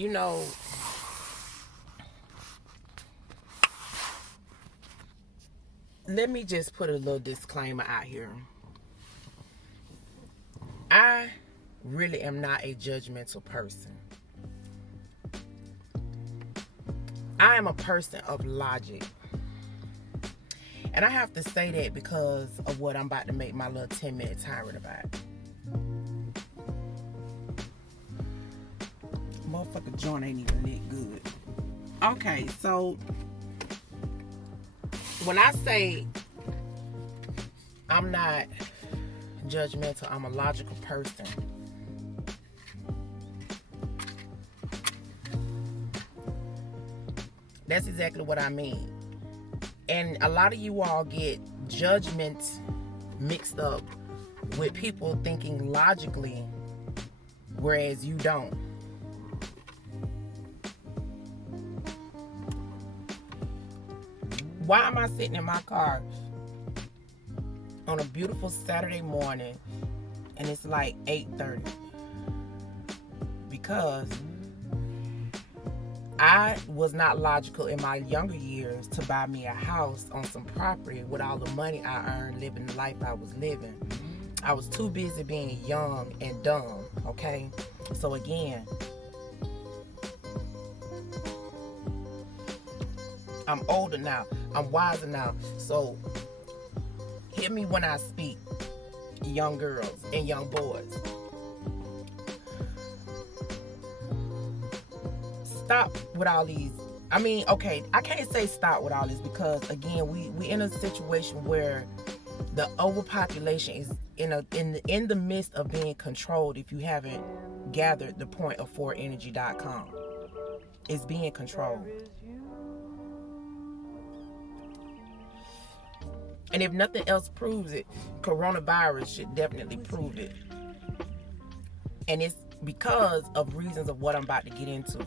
You know, let me just put a little disclaimer out here. I really am not a judgmental person. I am a person of logic. And I have to say that because of what I'm about to make my little 10-minute tirade about. Motherfucker joint ain't even lit good. Okay, so when I say I'm not judgmental, I'm a logical person. That's exactly what I mean. And a lot of you all get judgment mixed up with people thinking logically, whereas you don't. Why am I sitting in my car on a beautiful Saturday morning and it's like 8:30? Because I was not logical in my younger years to buy me a house on some property with all the money I earned living the life I was living. I was too busy being young and dumb, okay? So again, I'm older now. I'm wiser now. So hear me when I speak, young girls and young boys. Stop with all these. I mean, okay, I can't say stop with all this because again, we in a situation where the overpopulation is in the midst of being controlled. If you haven't gathered the point of 4eNRGy.com, it's being controlled. And if nothing else proves it, coronavirus should definitely prove it. And it's because of reasons of what I'm about to get into.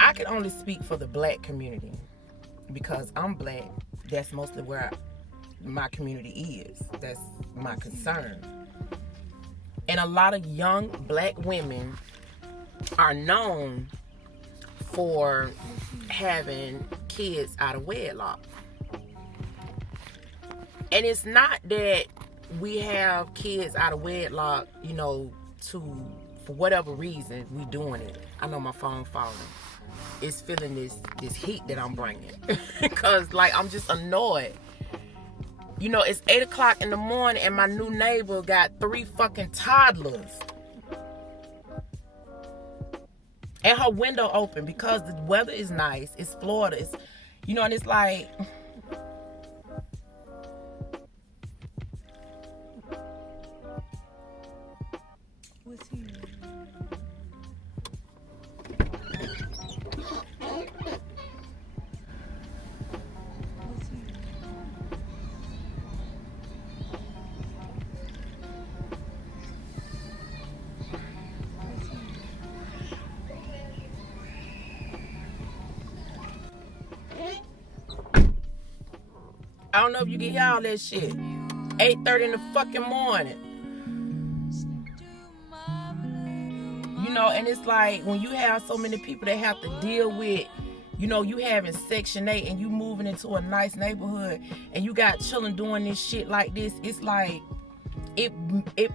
I can only speak for the black community because I'm black. That's mostly where my community is. That's my concern. And a lot of young black women are known for having kids out of wedlock. And it's not that we have kids out of wedlock, you know, for whatever reason we doing it. I know my phone falling. It's feeling this heat that I'm bringing. Because, like, I'm just annoyed. You know, it's 8 o'clock in the morning and my new neighbor got 3 fucking toddlers. And her window open because the weather is nice. It's Florida. It's, you know, and it's like... What's he? I don't know if you can hear all that shit. 8:30 in the fucking morning. You know, and it's like when you have so many people that have to deal with, you know, you having Section 8 and you moving into a nice neighborhood and you got children doing this shit like this, it's like it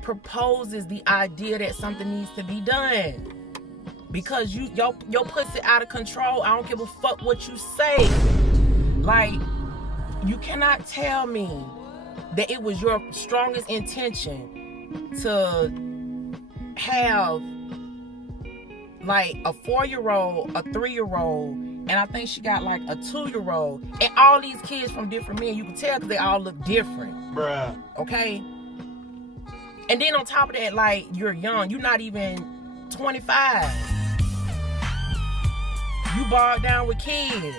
proposes the idea that something needs to be done. Because your pussy out of control. I don't give a fuck what you say. Like, you cannot tell me that it was your strongest intention to have like a 4-year-old, a 3-year-old, and I think she got like a 2-year-old, and all these kids from different men. You can tell because they all look different. Bruh. Okay? And then on top of that, like, you're young. You're not even 25. You bogged down with kids.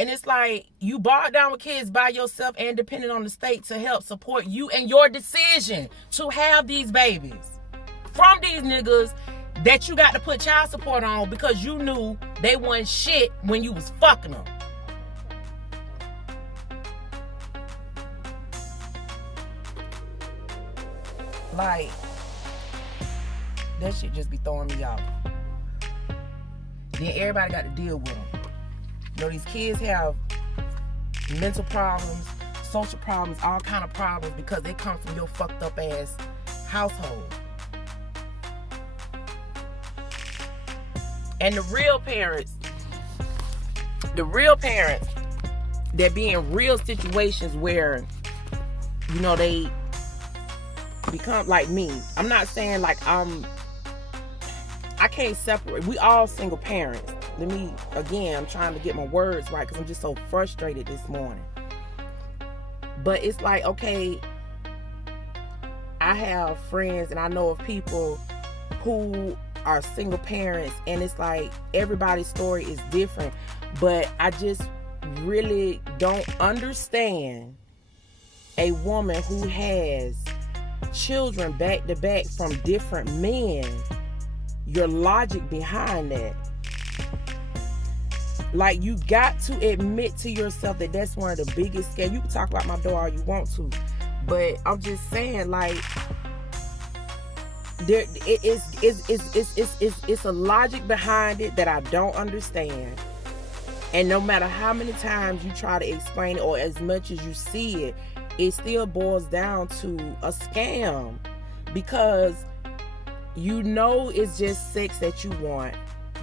And it's like, you bogged down with kids by yourself and depending on the state to help support you and your decision to have these babies from these niggas that you got to put child support on because you knew they wasn't shit when you was fucking them. Like, That shit just be throwing me off. Then everybody got to deal with them. You know, these kids have mental problems, social problems, all kind of problems because they come from your fucked up ass household. And the real parents that be in real situations where, you know, they become like me. I'm not saying like I can't separate. We all single parents. I'm trying to get my words right because I'm just so frustrated this morning. But it's like, okay, I have friends and I know of people who are single parents, and it's like everybody's story is different. But I just really don't understand a woman who has children back to back from different men, your logic behind that. Like, you got to admit to yourself that that's one of the biggest scams. You can talk about my daughter all you want to, but I'm just saying, like, there it's a logic behind it that I don't understand. And no matter how many times you try to explain it or as much as you see it, it still boils down to a scam, because you know it's just sex that you want.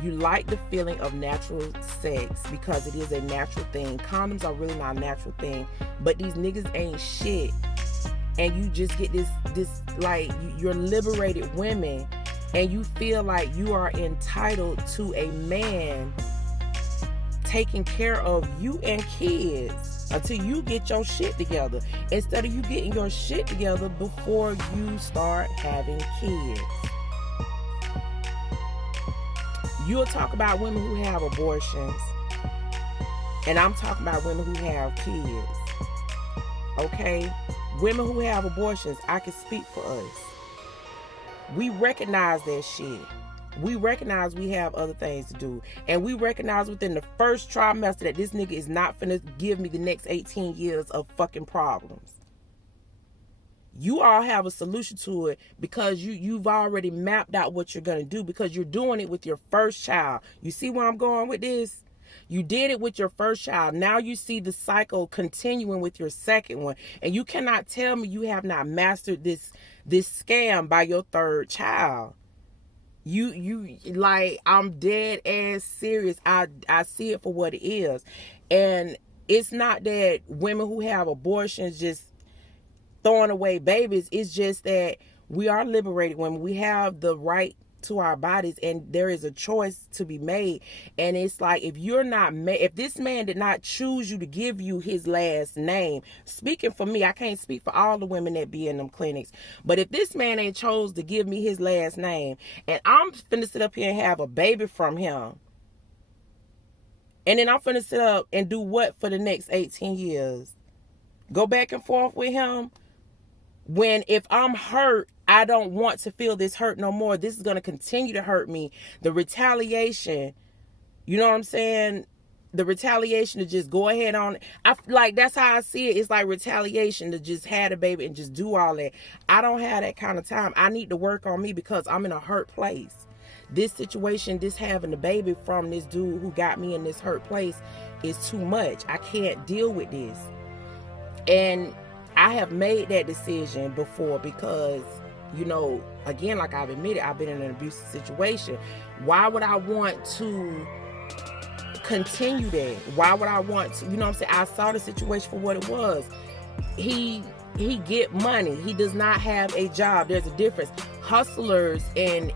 You like the feeling of natural sex because it is a natural thing. Condoms are really not a natural thing, but these niggas ain't shit. And you just get this like, you're liberated women, and you feel like you are entitled to a man taking care of you and kids until you get your shit together, instead of you getting your shit together before you start having kids. You'll talk about women who have abortions, and I'm talking about women who have kids. Okay? Women who have abortions, I can speak for us. We recognize that shit. We recognize we have other things to do. And we recognize within the first trimester that this nigga is not finna give me the next 18 years of fucking problems. You all have a solution to it because you've already mapped out what you're going to do, because you're doing it with your first child. You see where I'm going with this? You did it with your first child. Now you see the cycle continuing with your second one. And you cannot tell me you have not mastered this scam by your third child. You like, I'm dead ass serious. I see it for what it is. And it's not that women who have abortions just throwing away babies. It's just that we are liberated women. We have the right to our bodies, and there is a choice to be made. And it's like, if you're not if this man did not choose you to give you his last name, speaking for me, I can't speak for all the women that be in them clinics, but if this man ain't chose to give me his last name, and I'm finna sit up here and have a baby from him, and then I'm finna sit up and do what for the next 18 years? Go back and forth with him? When if I'm hurt, I don't want to feel this hurt no more. This is going to continue to hurt me. The retaliation, you know what I'm saying? The retaliation to just go ahead on. Like, that's how I see it. It's like retaliation to just have a baby and just do all that. I don't have that kind of time. I need to work on me because I'm in a hurt place. This situation, this having the baby from this dude who got me in this hurt place is too much. I can't deal with this. And I have made that decision before because, you know, again, like I've admitted, I've been in an abusive situation. Why would I want to continue that? Why would I want to, you know what I'm saying? I saw the situation for what it was. He get money. He does not have a job. There's a difference. Hustlers and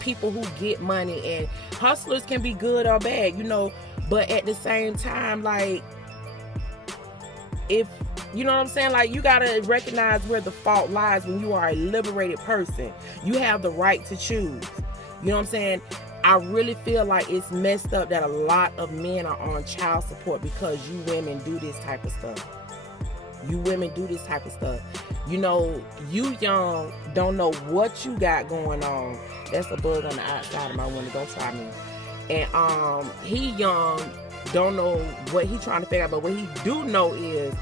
people who get money, and hustlers can be good or bad, you know, but at the same time, like, if, you know what I'm saying? Like, you gotta recognize where the fault lies when you are a liberated person. You have the right to choose. You know what I'm saying? I really feel like it's messed up that a lot of men are on child support because you women do this type of stuff. You women do this type of stuff. You know, you young, don't know what you got going on. That's a bug on the outside of my window. Don't try me. And he young, don't know what he trying to figure out. But what he do know is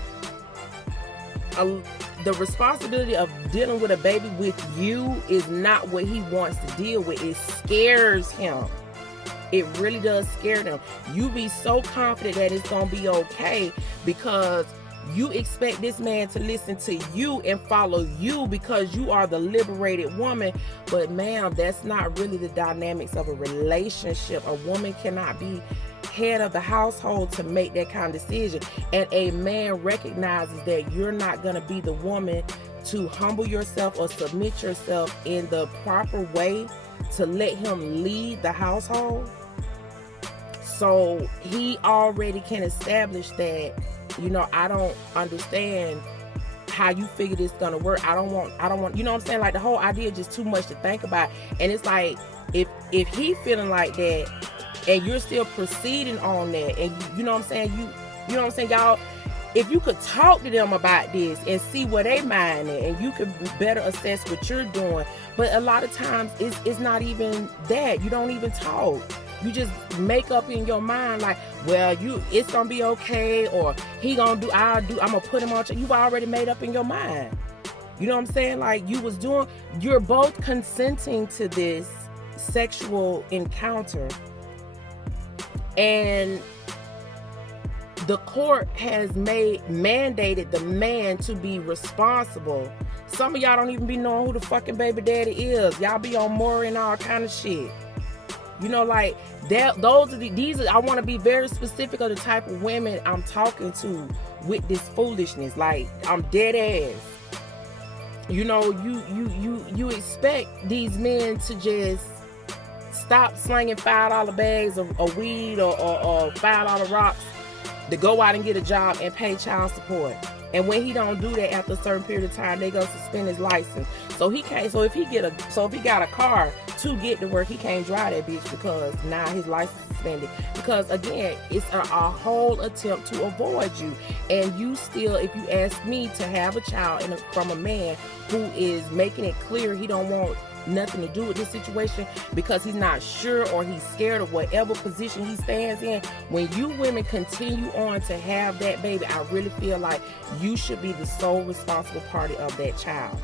the responsibility of dealing with a baby with you is not what he wants to deal with. It scares him. It really does scare them. You be so confident that it's gonna be okay because you expect this man to listen to you and follow you because you are the liberated woman. But ma'am, that's not really the dynamics of a relationship. A woman cannot be head of the household to make that kind of decision. And a man recognizes that you're not gonna be the woman to humble yourself or submit yourself in the proper way to let him lead the household. So he already can establish that, you know, I don't understand how you figure this gonna work. I don't want, you know what I'm saying? Like, the whole idea is just too much to think about. And it's like, if he feeling like that and you're still proceeding on that, and you know what I'm saying? You know what I'm saying, y'all? If you could talk to them about this and see where they mind is, and you could better assess what you're doing. But a lot of times it's not even that. You don't even talk. You just make up in your mind like, well, it's gonna be okay, or I'm gonna put him on. You've already made up in your mind. You know what I'm saying? Like, you're both consenting to this sexual encounter, and the court has mandated the man to be responsible. Some of y'all don't even be knowing who the fucking baby daddy is. Y'all be on Maury and all kind of shit. You know, like that. I want to be very specific of the type of women I'm talking to with this foolishness. Like, I'm dead ass. You know, you expect these men to just stop slinging $5 bags of weed or $5 rocks to go out and get a job and pay child support. And when he don't do that after a certain period of time, they go suspend his license. So if he got a car to get to work, he can't drive that bitch because now his license is suspended. Because again, it's a whole attempt to avoid you. And you still, if you ask me, to have a child from a man who is making it clear he don't want nothing to do with this situation because he's not sure or he's scared of whatever position he stands in. When you women continue on to have that baby, I really feel like you should be the sole responsible party of that child.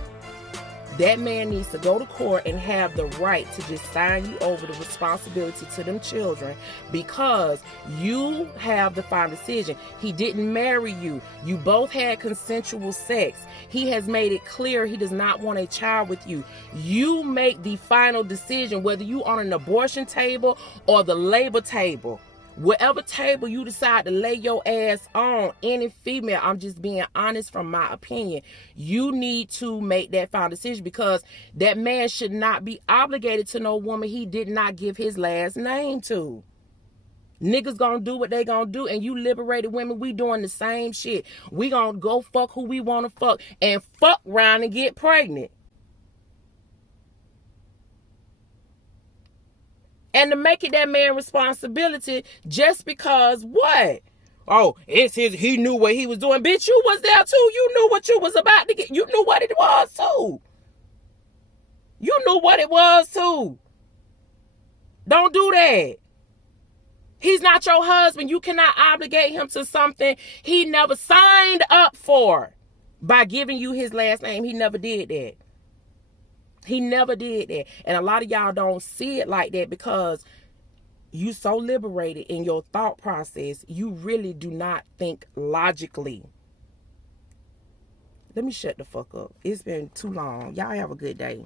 That man needs to go to court and have the right to just sign you over the responsibility to them children because you have the final decision. He didn't marry you. You both had consensual sex. He has made it clear he does not want a child with you. You make the final decision, whether you on an abortion table or the labor table. Whatever table you decide to lay your ass on, any female, I'm just being honest from my opinion, you need to make that final decision because that man should not be obligated to no woman he did not give his last name to. Niggas gonna do what they gonna do, and you liberated women, we doing the same shit. We gonna go fuck who we wanna fuck and fuck around and get pregnant. And to make it that man's responsibility just because what? Oh, he knew what he was doing. Bitch, you was there too. You knew what you was about to get. You knew what it was too. You knew what it was too. Don't do that. He's not your husband. You cannot obligate him to something he never signed up for by giving you his last name. He never did that. He never did that. And a lot of y'all don't see it like that because you so liberated in your thought process. You really do not think logically. Let me shut the fuck up. It's been too long. Y'all have a good day.